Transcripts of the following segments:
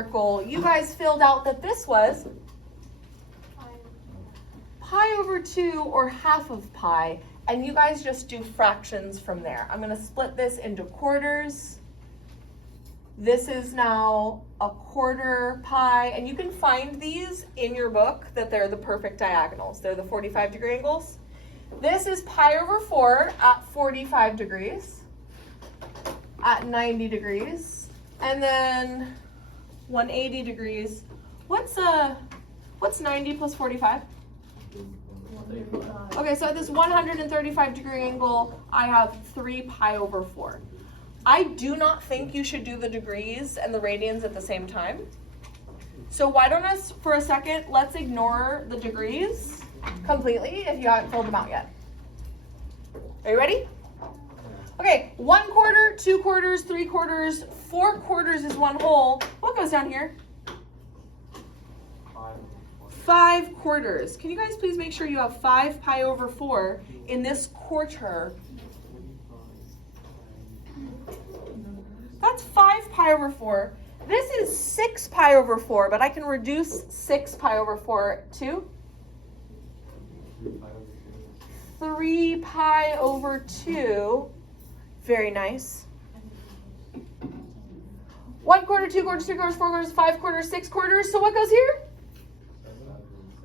circle, you guys filled out that this was pi over 2 or half of pi, and you guys just do fractions from there. I'm going to split this into quarters. This is now a quarter pi, and you can find these in your book that they're the perfect diagonals. They're the 45-degree angles. This is pi over 4 at 45 degrees, at 90 degrees, and then 180 degrees. What's 90 plus 45? Okay, so at this 135-degree angle, I have 3 pi over 4. I do not think you should do the degrees and the radians at the same time. So why don't us, for a second, let's ignore the degrees completely if you haven't filled them out yet. Are you ready? Okay, 1 quarter, 2 quarters, 3 quarters, 4 quarters is 1 whole. What goes down here? 5 quarters. Can you guys please make sure you have 5 pi over 4 in this quarter? That's 5 pi over 4. This is 6 pi over 4, but I can reduce 6 pi over 4 to 3 pi over 2. Very nice. 1 quarter, 2 quarters, 3 quarters, 4 quarters, 5 quarters, 6 quarters. So what goes here?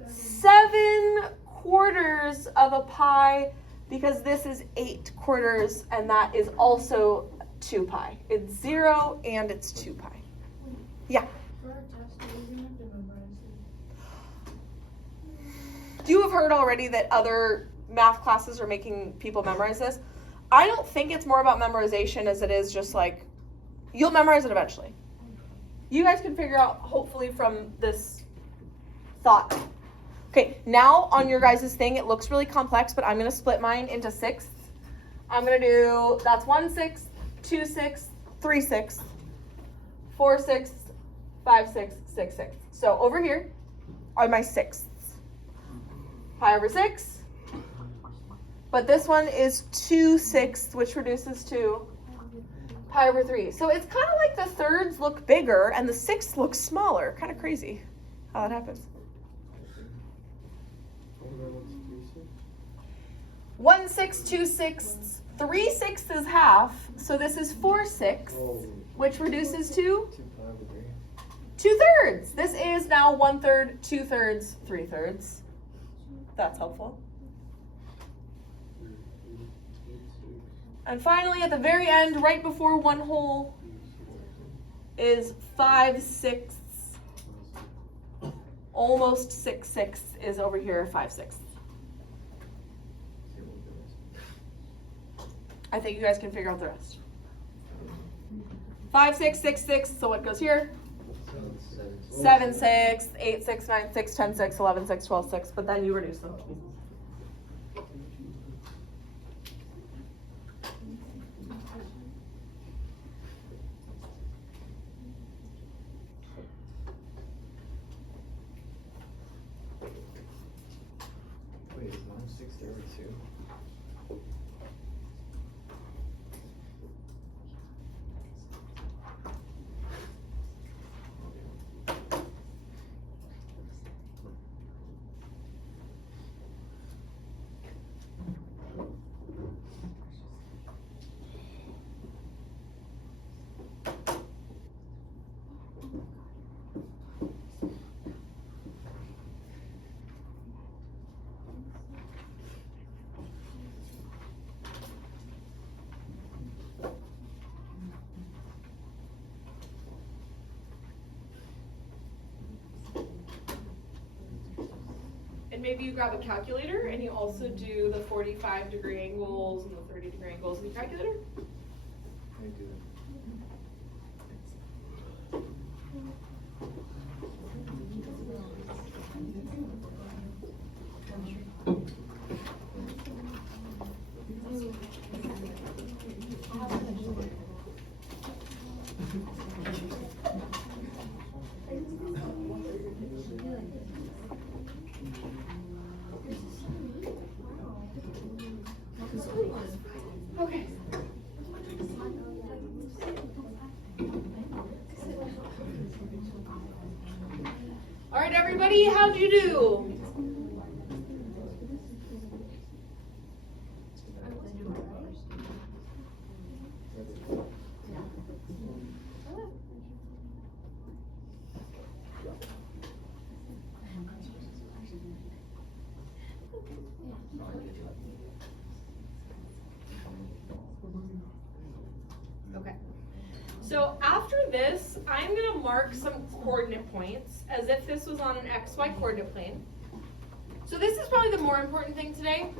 7 quarters of a pi, because this is 8 quarters, and that is also 2 pi. It's 0 and it's 2 pi. Yeah. You have heard already that other math classes are making people memorize this. I don't think it's more about memorization as it is just like, you'll memorize it eventually. You guys can figure out, hopefully, from this thought. Okay, now on your guys' thing, it looks really complex, but I'm going to split mine into sixths. I'm going to do, that's 1/6, 2/6, 3/6, 4/6, 5/6, 6/6. So over here are my sixths. Pi over 6. But this one is 2/6, which reduces to pi over 3. So it's kind of like the thirds look bigger and the sixths look smaller. Kind of crazy how that happens. 1/6, 2/6, 3/6 is half. So this is 4/6, which reduces to 2/3. This is now 1/3, 2/3, 3/3. That's helpful. And finally, at the very end, right before 1 whole, is 5/6. Almost 6/6 is over here, 5/6. I think you guys can figure out the rest. 5/6, 6/6, so what goes here? 7/6, 8/6, 9/6, 10/6, 11/6, 12/6, but then you reduce them. Wait, is 9/6 there too? And maybe you grab a calculator and you also do the 45-degree angles and the 30-degree angles in the calculator. I do it. Okay. All right, everybody, how'd you do? Okay. So after this, I'm gonna mark some coordinate points as if this was on an XY coordinate plane. So this is probably the more important thing today.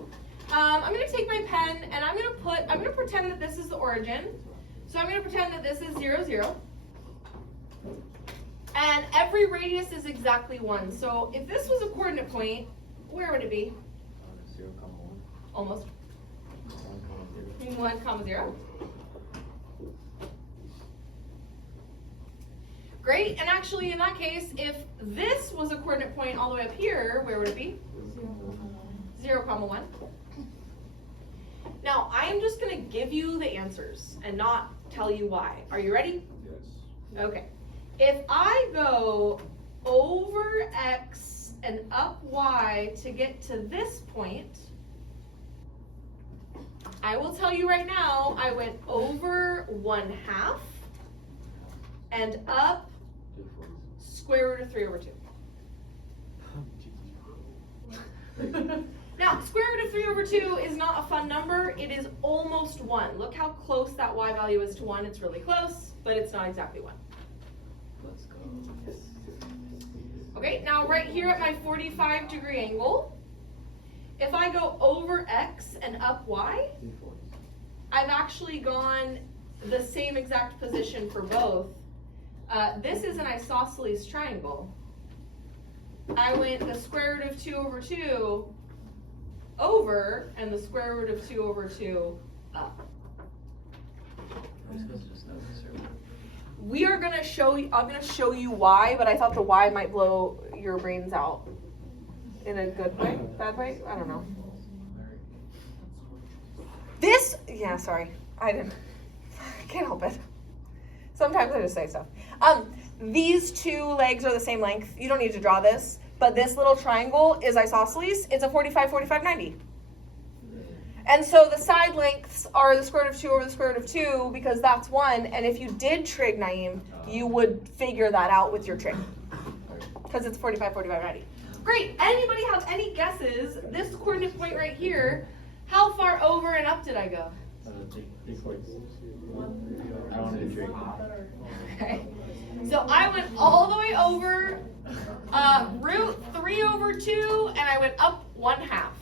I'm gonna take my pen and I'm gonna pretend that this is the origin. So I'm gonna pretend that this is 0, 0. And every radius is exactly 1. So if this was a coordinate point, where would it be? 0, 1. Almost. 1, 1, comma 0. Great, and actually in that case, if this was a coordinate point all the way up here, where would it be? 0, comma 1. Now, I am just gonna give you the answers and not tell you why. Are you ready? Yes. Okay. If I go over X and up Y to get to this point, I will tell you right now, I went over 1/2 and up square root of 3 over 2. Now, square root of 3 over 2 is not a fun number. It is almost 1. Look how close that Y value is to 1. It's really close, but it's not exactly 1. Let's go. Okay, now right here at my 45-degree angle, if I go over X and up Y, I've actually gone the same exact position for both. This is an isosceles triangle. I went the square root of 2 over 2 over and the square root of 2 over 2 up. We are gonna show you, I'm gonna show you why, but I thought the why might blow your brains out. In a good way? Bad way? I don't know. This, yeah, sorry. I can't help it. Sometimes I just say stuff. These two legs are the same length. You don't need to draw this, but this little triangle is isosceles. It's a 45, 45, 90. And so the side lengths are the square root of 2 over the square root of 2 because that's 1. And if you did trig, Naeem, you would figure that out with your trig because it's 45, 45, 90. Great. Anybody have any guesses? This coordinate point right here, how far over and up did I go? 3 points. I don't want to do trig. Okay. So I went all the way over root 3 over 2 and I went up 1/2.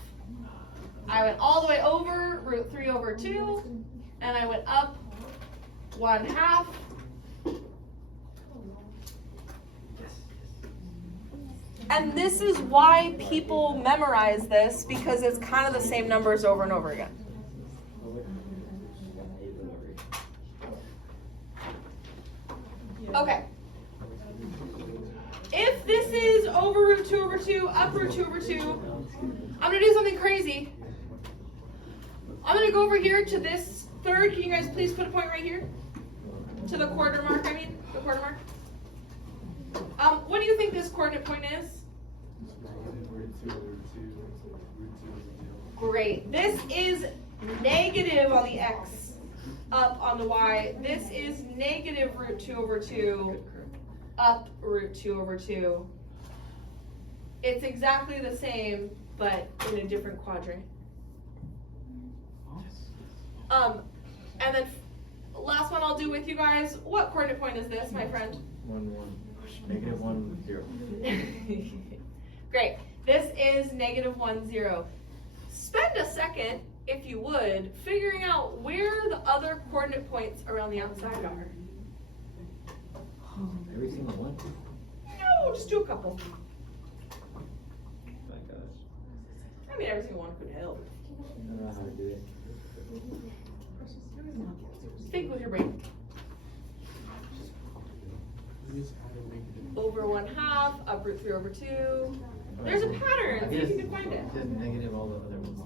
I went all the way over root 3 over 2 and I went up 1/2. And this is why people memorize this because it's kind of the same numbers over and over again. Okay. If this is over root 2 over 2, up root 2 over 2, I'm going to do something crazy. I'm going to go over here to this third. Can you guys please put a point right here? To the quarter mark, I mean, the quarter mark. What do you think this coordinate point is? Great. This is negative on the X, up on the Y. This is negative root 2 over 2, up root 2 over 2. It's exactly the same, but in a different quadrant. And then last one I'll do with you guys. What coordinate point is this, my friend? 1, 1. Negative 1, 0. Great. This is negative 1, 0. Spend a second, if you would, figuring out where the other coordinate points around the outside are. Every single one? No, just do a couple. My gosh. I mean, every single one could help. I don't know how to do it. Think with your brain. Over 1/2, up root 3 over 2. There's a pattern, see if you can find it. It says negative all the other ones.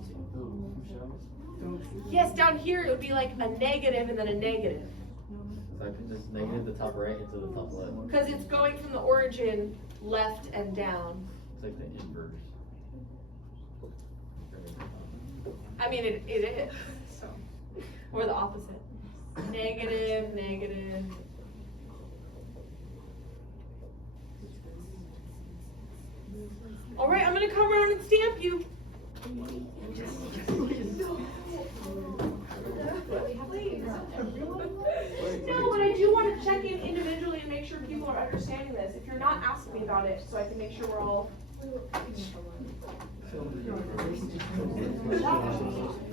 Yes, down here it would be like a negative and then a negative. So I can just negative the top right into the top left. Because it's going from the origin left and down. It's like the inverse. I mean, it is, so. Or the opposite. Negative, negative. All right, I'm gonna come around and stamp you. No, but I do want to check in individually and make sure people are understanding this. If you're not, ask me about it so I can make sure we're all.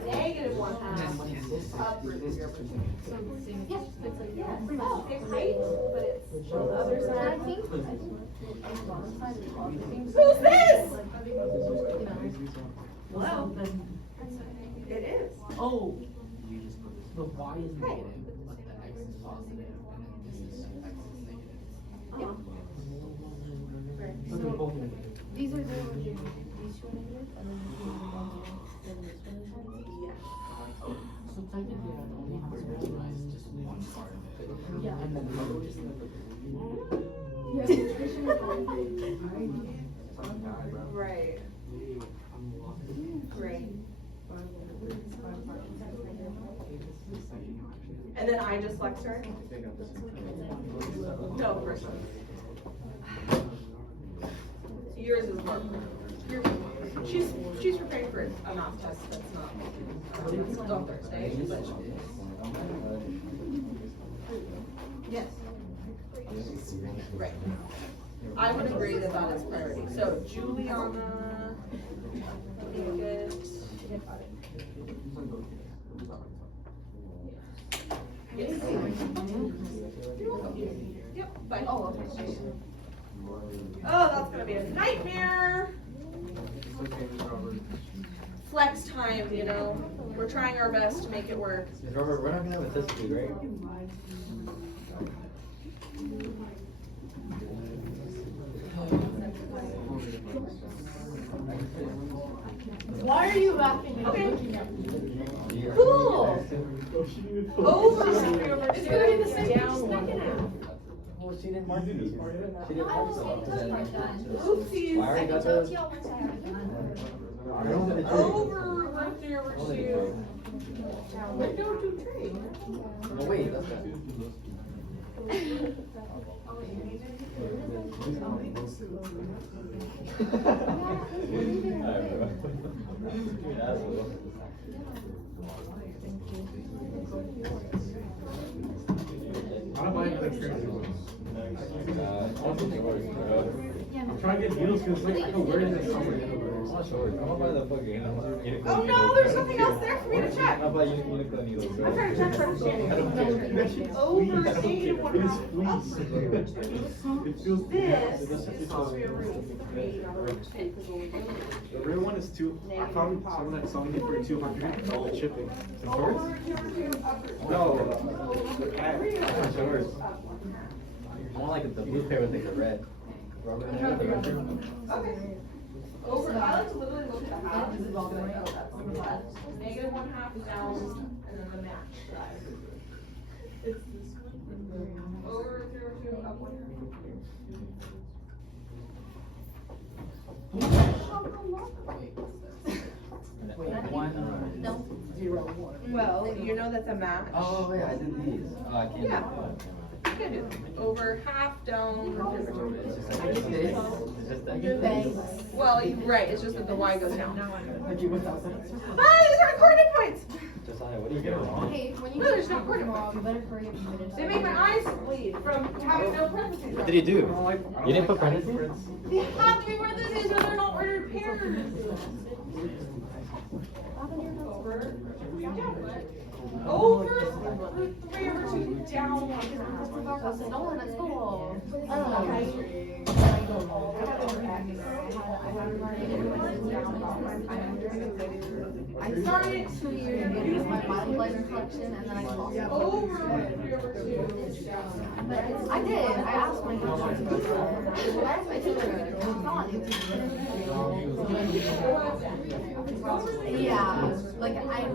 Negative 1/2. Up. Oh, it's great, but it's on the other side. Who's this? Hello? It is. Oh, the y is negative, but the x is positive, and then this is x is negative. So they're both negative. These are the these two are negative, and then these are then this one is negative. Yeah. So technically, I only have to memorize just one part of it. Yeah. And then the other is Right. Great. And then I just flex her? No, of course not. Yours is more. She's preparing for a math test that's not on Thursday, but yes. Right. I would agree that that is priority. So Juliana, David. Yes. Yep, bye. Oh, okay. Oh, that's gonna be a nightmare. Flex time, you know. We're trying our best to make it work. Robert, we're not gonna have a test week, right? Why are you laughing and Okay. looking at me? Cool. Over. It's gonna be the same Down one and a half. Well, she didn't mark this part. She didn't I mark was it. saying, part done. Oopsies. I already got Told those. y'all once I have it done. I don't have a tree. Over, right there, over two. Wait, don't do tree. Oh, wait, that's not. I don't mind the experience. I'm trying to get needles because like I can wear it in the summer. Oh no, there's nothing else there for me to check. How about Uniqlo needles? I'm trying to check for understanding. I don't care. Over negative one It is half. fleece. It feels. This It doesn't- is it's supposed to be a room. The real one is two. I found someone that sold me for 200 with shipping. The shorts? Over two, upper. No. The cat. Shorts. I want like the blue pair with like the red. Rubber with the red. Okay. Over, I like to literally look at the half. This is all good. Oh, that's on the left. Negative one half down, and then the match side. It's this one. Over 0, 2, up 1 Wait, one, No. 0, 1. Well, you know that's a match. Oh, yeah, I did these. Oh, I can't do Yeah. that. You can do it. Over half down. It's just like this. It's just that. Thanks. Well, right, it's just that the Y goes down. Like you went outside. Ah, these are coordinate points! Josiah, what are you getting wrong? Hey, when you No, there's get not coordinate tomorrow, you better hurry up and finish. They make my eyes bleed from having no parentheses. What did you do? You didn't put parentheses? parentheses? They have to be parentheses or they're not ordered pairs. Over 3 over 2, down 1. No one at school. I don't know. I started 2 years ago with my body pleasure collection, and then I lost it. Over 3 over 2, down. But I did. I asked my teacher to do it. I asked my teacher. It's not. Yeah. Like I had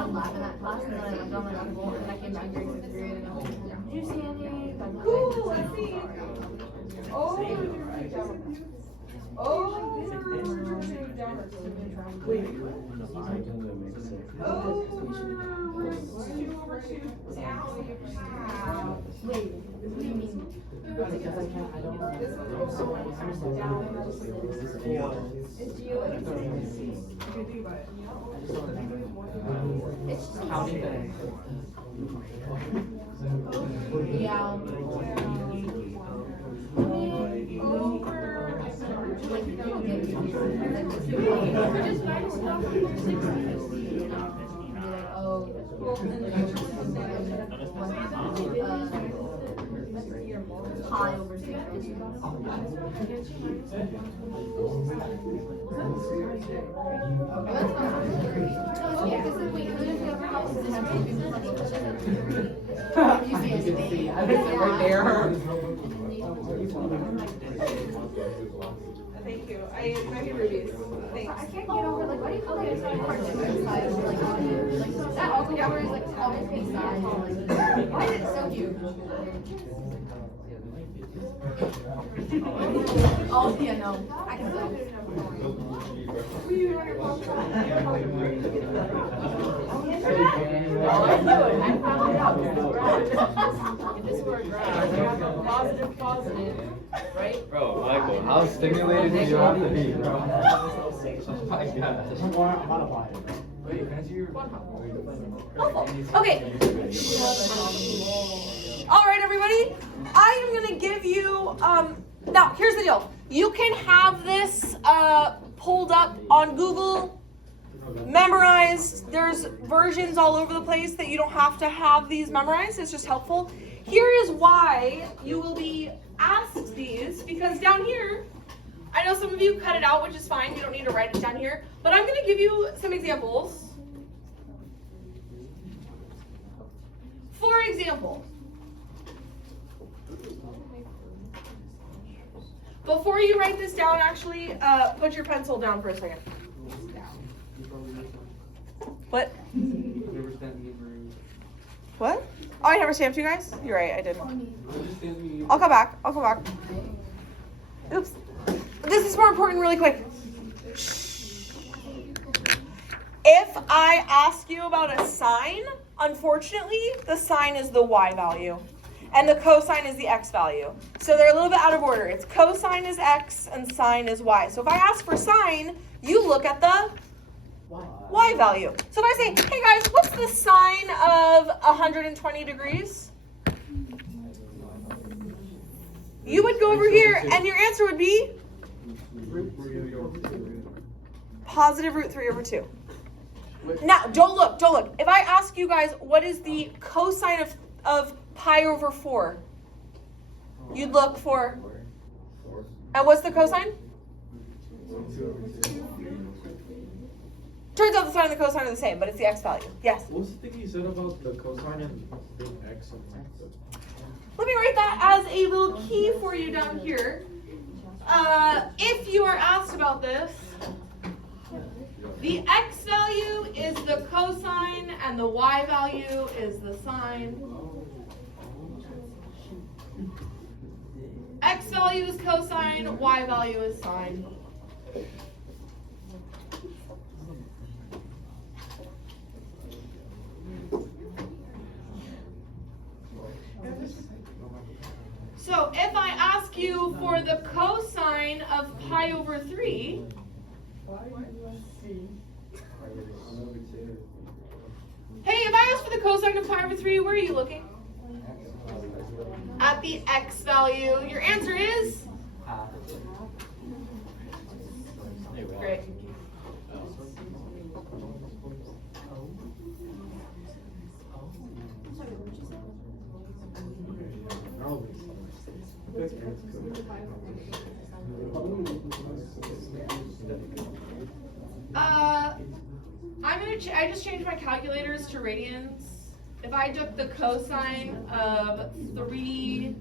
a lab in that class, and then I went on my own, and then I came back during 6th period, and I was like, did you see any? Cool, let's see. Over 3, Counting the. Yeah. Pi over 6. Yeah, because if we You can see, I think it's right there. Thank you. I might be rubies. Thanks. I can't get over, like, why do you call it cartoon size? Like, that also covers, like, almost face size. Like, why is it so huge? Oh, yeah, no. I can tell. I found it out. If this were a graph, I have a positive, right? Bro, Michael, how stimulated do you have to be, bro? Oh my god. Wait, can I see your... Okay. All right, everybody. I am gonna give you. Now, here's the deal. You can have this pulled up on Google, memorized. There's versions all over the place that you don't have to have these memorized. It's just helpful. Here is why you will be asked these, because down here, I know some of you cut it out, which is fine. You don't need to write it down here. But I'm gonna give you some examples. For example, before you write this down, actually, put your pencil down for a second. What? What? Oh, I never stamped you guys? You're right, I didn't. I'll come back. Oops. This is more important really quick. If I ask you about a sign, unfortunately, the sign is the y value. And the cosine is the x value. So they're a little bit out of order. It's cosine is x and sine is y. So if I ask for sine, you look at the y value. So if I say, hey guys, what's the sine of 120 degrees? You would go over here and your answer would be positive root 3 over 2. Now, don't look. If I ask you guys, what is the cosine of pi over 4? You'd look for, and what's the cosine? Turns out the sine and the cosine are the same, but it's the x value. Yes? What was the thing you said about the cosine and being x and Let me write that as a little key for you down here. If you are asked about this, the x value is the cosine and the y value is the sine. X value is cosine, y value is sine. So if I ask you for the cosine of pi over 3, hey, if I ask for the cosine of pi over 3, where are you looking? At the x value. Your answer is? Great. I just changed my calculators to radians. If I took the cosine of 3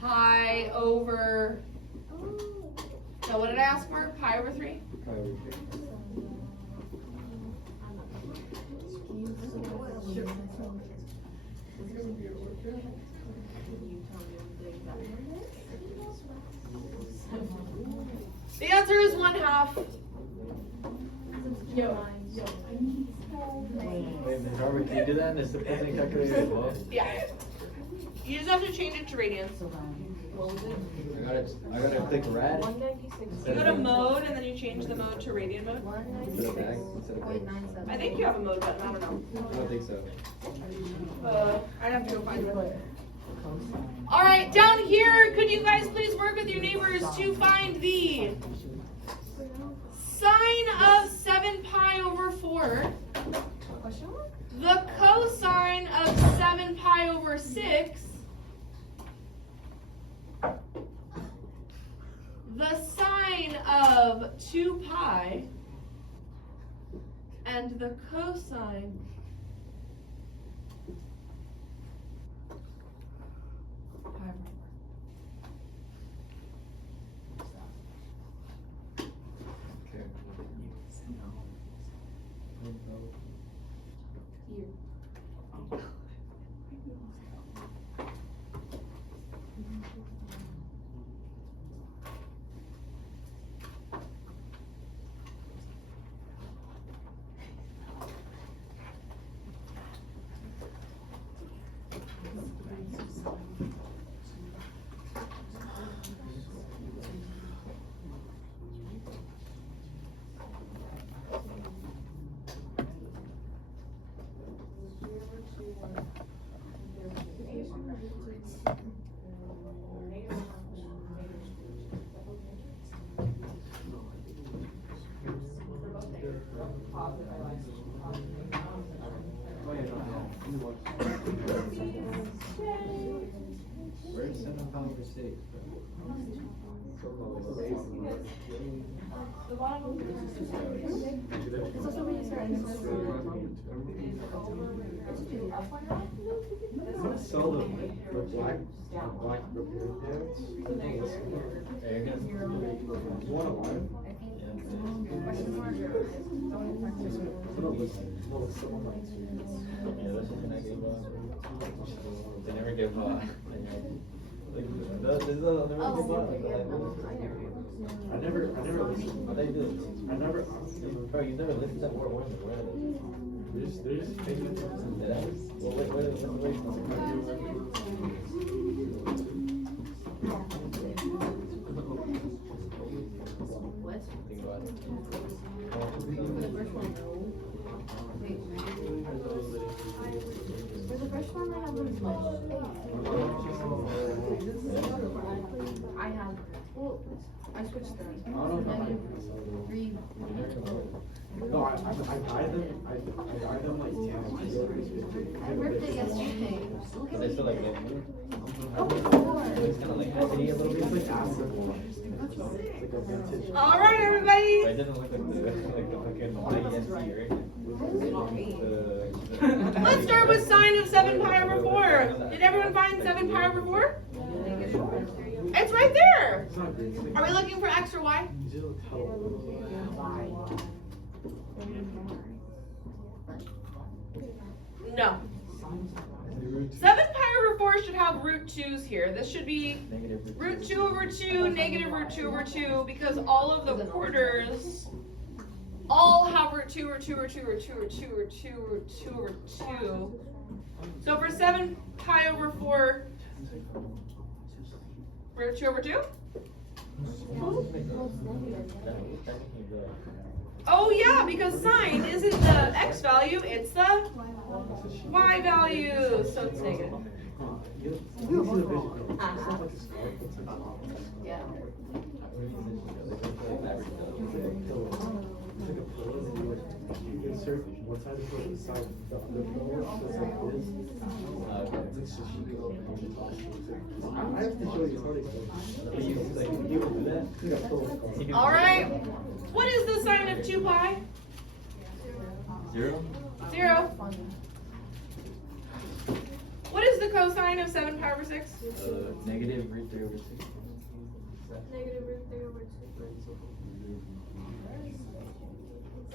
pi over, no, what did I ask for? Pi over 3? The answer is 1/2. Wait, Ms. Robert, can you do that in the supposing calculator as well? Yeah. You just have to change it to radians. I gotta click rad. 196. You go to mode and then you change the mode to radian mode. Instead of back, instead of back. I think you have a mode button, I don't know. I don't think so. I'd have to go find it. Alright, down here, could you guys please work with your neighbors to find the sine of 7 pi over 4, the cosine of 7 pi over 6, the sine of 2 pi, and the cosine pi over 4. Where's 7 pi over 6? I'm gonna sell the black repair pants. Hey, you're gonna. You want a line? Yeah, that's just not give up. They never give up. There's a never give up. I never listened. What they do? I never. Bro, you never listened to where are they? They're just taking it. Yeah. Well, what's the way? What? Think about it. The first one, no. Wait, for the first one, I have them switched. I have, well, I switched them. I don't know. Three. No, I dyed them. I dyed them like 10. I ripped it yesterday. Look But at they me. still like that. Oh, It's kind of like acidy a little bit. It's like acid. It's like a vintage. Alright, everybody! But it doesn't look like the fucking INC, right? Let's start with sine of 7 pi over 4. Did everyone find 7 pi over 4? It's right there! It's not green. It's like Are we looking for X or Y? zero tell. No. 7 pi over 4 should have root 2's here. This should be root 2 over 2, negative root 2 over 2, because all of the quarters all have root 2 over 2 over 2 over 2 over 2 over 2 over 2 over 2. So for 7 pi over 4, root 2 over 2? Oh yeah, because sine isn't the x value, it's the y value, so it's negative. yeah. Insert one side of the side. The other pillow that's like this. It's just I have to show you how to explain. Alright, what is the sine of 2 pi? 0? 0. What is the cosine of 7 pi over 6? Negative root 3 over 6. Negative root 3 over 2.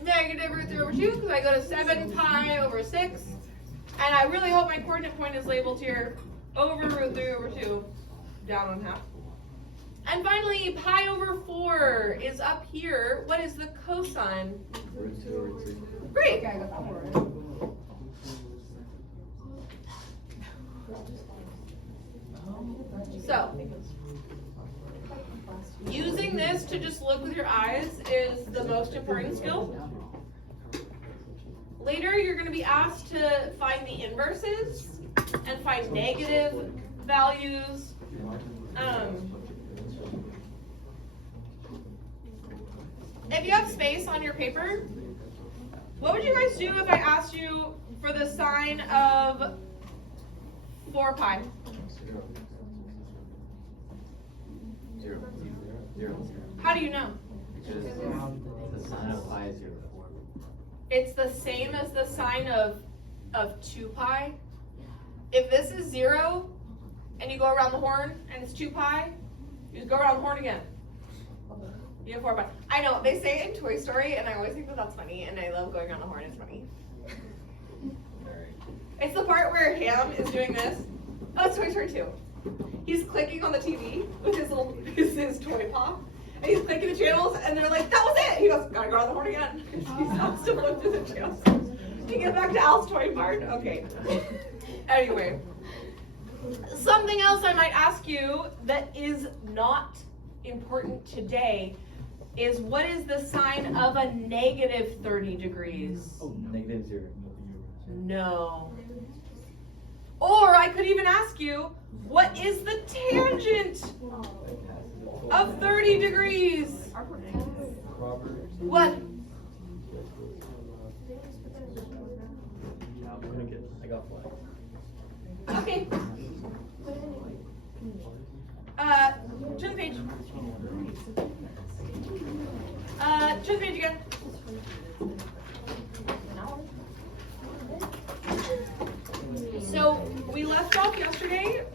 Negative root 3 over 2, because I go to 7 pi over 6. And I really hope my coordinate point is labeled here. Over root 3 over 2, down 1/2. And finally, pi over 4 is up here. What is the cosine? Root 2 over 2. Great. Okay, I got that one. So, using this to just look with your eyes is the most important skill. Later, you're going to be asked to find the inverses and find negative values. If you have space on your paper, what would you guys do if I asked you for the sine of 4 pi? 0. 0. How do you know? Because the sine of pi is 0. It's the same as the sine of 2 pi. If this is 0 and you go around the horn and it's 2 pi, you just go around the horn again. You have 4 pi. I know, they say it in Toy Story and I always think that that's funny and I love going around the horn, it's funny. It's the part where Ham is doing this. Oh, it's Toy Story 2. He's clicking on the TV with his toy paw. And he's clicking the channels and they're like, that was it! He goes, gotta go around the horn again. He stops to look through the channels. You get back to Al's toy part? Okay. Anyway. Something else I might ask you that is not important today is what is the sine of a negative 30 degrees? Oh, negative 0. No. Or I could even ask you, what is the tangent of 30 degrees? What? I got flags. Okay. Turn the page. Turn the page again. So we left off yesterday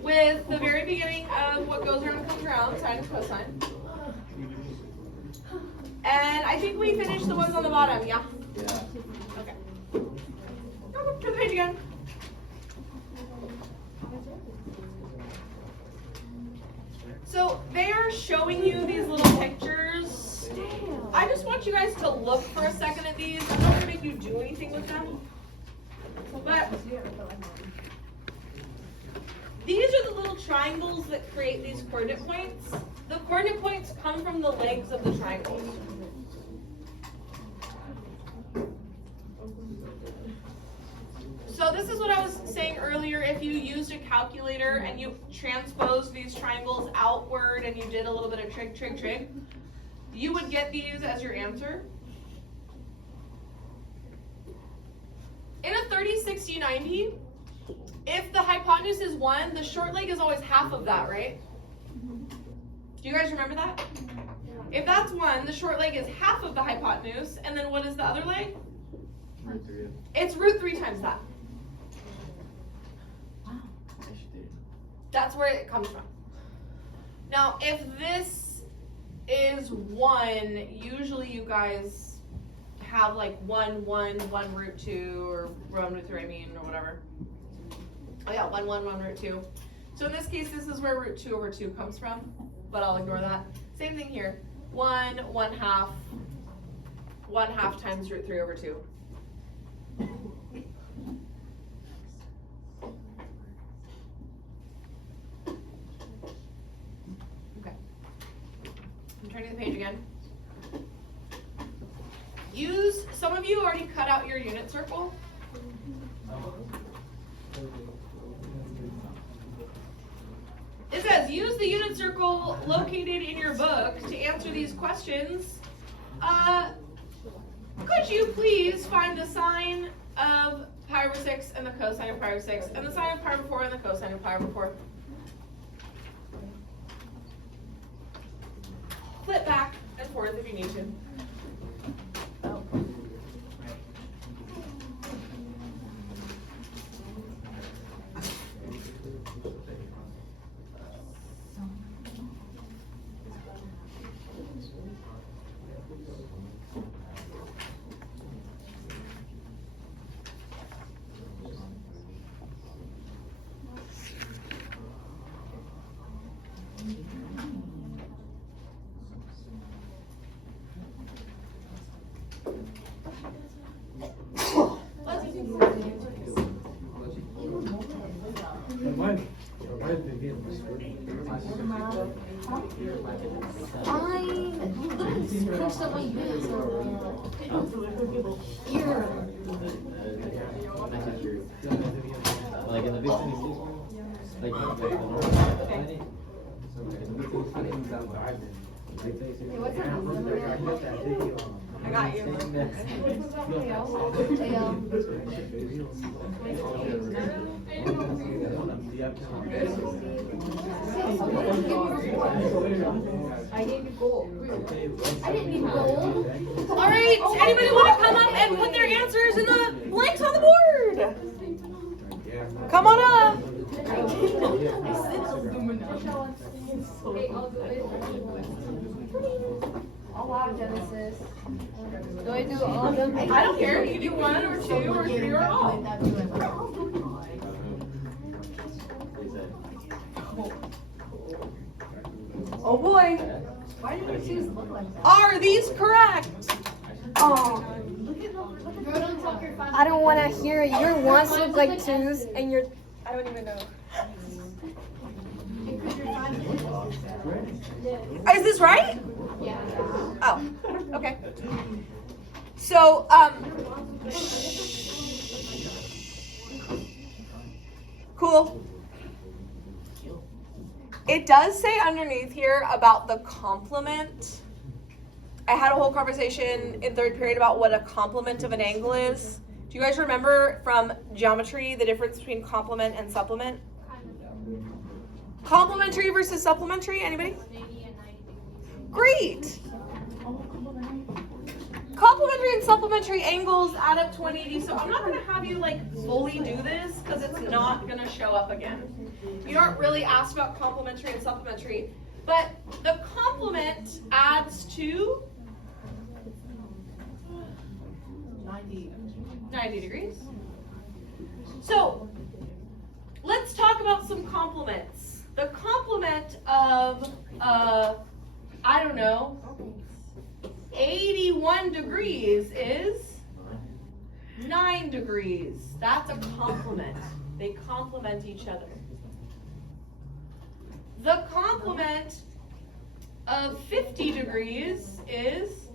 with the very beginning of what goes around comes around, sine and cosine. And I think we finished the ones on the bottom, yeah? Yeah. Okay. Turn the page again. So they are showing you these little pictures. I just want you guys to look for a second at these. I'm not going to make you do anything with them. But these are the little triangles that create these coordinate points. The coordinate points come from the legs of the triangles. So this is what I was saying earlier. If you used a calculator and you transposed these triangles outward and you did a little bit of trig, you would get these as your answer. In a 30, 60, 90, if the hypotenuse is 1, the short leg is always half of that, right? Do you guys remember that? If that's 1, the short leg is half of the hypotenuse, and then what is the other leg? Root 3. It's root 3 times that. That's where it comes from. Now, if this is 1, usually you guys have like 1 root 2, or 1 root 3, I mean, or whatever. Oh yeah, 1 root 2. So in this case, this is where root 2 over 2 comes from, but I'll ignore that. Same thing here. 1 half times root 3 over 2. Okay. I'm turning the page again. Some of you already cut out your unit circle. It says, use the unit circle located in your book to answer these questions. Could you please find the sine of pi over 6 and the cosine of pi over 6 and the sine of pi over 4 and the cosine of pi over 4? Flip back and forth if you need to. Punched up my ears. Ear. Like in the big city schools? Like the normal I got you. I gave you gold. I didn't need gold. All right, anybody want to come up and put their answers in the blanks on the board? Come on up. All out of Genesis. Do I do all of them? I don't care. You do 1 or 2 or 3 or all. Oh boy. Why did you choose look like that? Are these correct? Oh. I don't want to hear it. Your ones look like twos, and your I don't even know. Is this right? Yeah. Oh, okay. So, cool. It does say underneath here about the complement. I had a whole conversation in 3rd period about what a complement of an angle is. Do you guys remember from geometry the difference between complement and supplement? Complementary versus supplementary, anybody? Great. Complementary and supplementary angles add up to 180, so I'm not going to have you like fully do this because it's not going to show up again. You aren't really asked about complementary and supplementary, but the complement adds to 90 degrees. So let's talk about some complements. The complement of, I don't know, 81 degrees is 9 degrees. That's a complement. They complement each other. The complement of 50 degrees is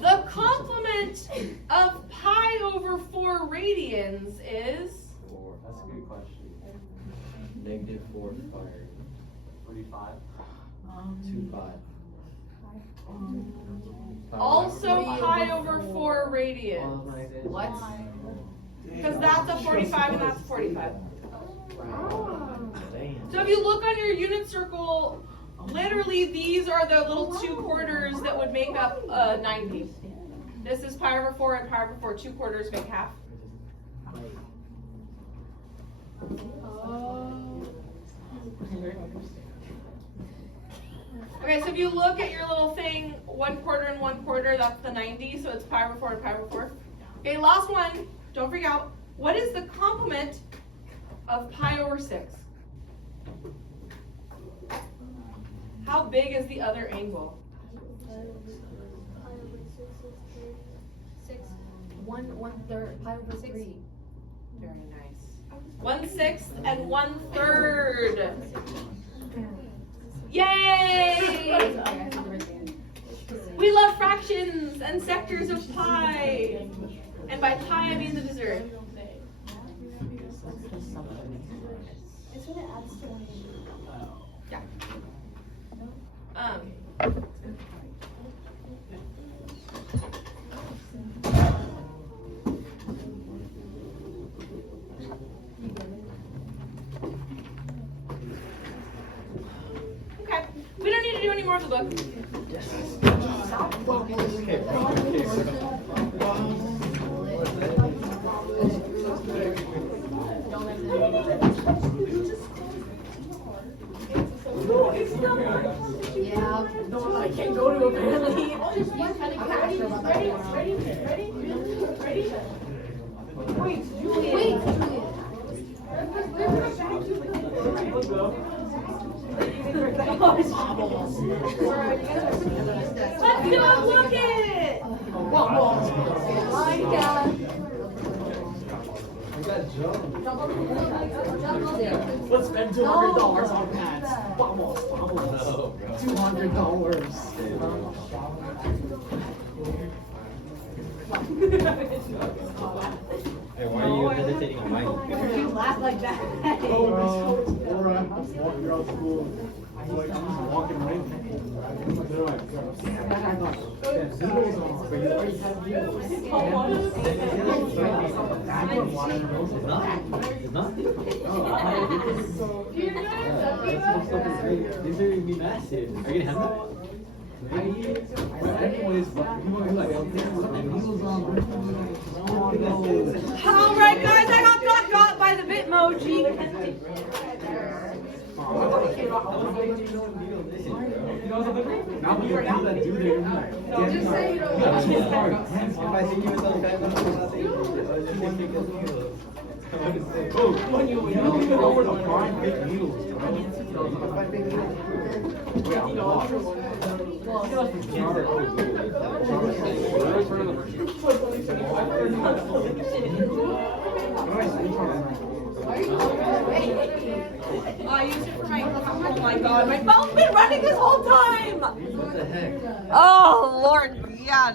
the complement of pi over 4 radians is That's a good question. -4 pi. 45. 2 pi. also pi over 4 radians. What? Because that's a 45 and that's a 45. So if you look on your unit circle, literally these are the little 2 quarters that would make up 90. This is pi over 4 and pi over 4. 2 quarters make half. Okay, so if you look at your little thing, 1/4 and 1/4, that's the 90, so it's pi over 4 and pi over 4. Okay, last one, don't freak out. What is the complement of pi over 6? How big is the other angle? 6. 1/3. Pi over 3. Very nice. 1/6 and 1/3. Yay! We love fractions and sectors of pi. And by pi I mean the dessert. Yeah. Okay. We don't need to do any more of the book. Yeah. The one I can't go to apparently. Ready? Wait, Wait. Let's go look it! Line down. got jumped. Let's spend $200 on pants. Vamos, vamos. No, bro. $200. Hey, why are you hesitating on mine? You laugh like that. Or I have to walk throughout school. Like, I'm just walking right. They're like, noodles on, but you already have noodles. It's not. It's not. These are gonna be massive. Are you gonna have that? Anyways, but you know, like, noodles on. Alright guys, I got by the Bitmoji. Now we are people that do their Just say you don't want If I think you were so bad, I'm not thinking. Oh, you don't even know where to find fake needles, bro. Yeah, I'm lost. I used it for my, oh my god, my phone's been running this whole time! What the heck? Oh lord, yeah.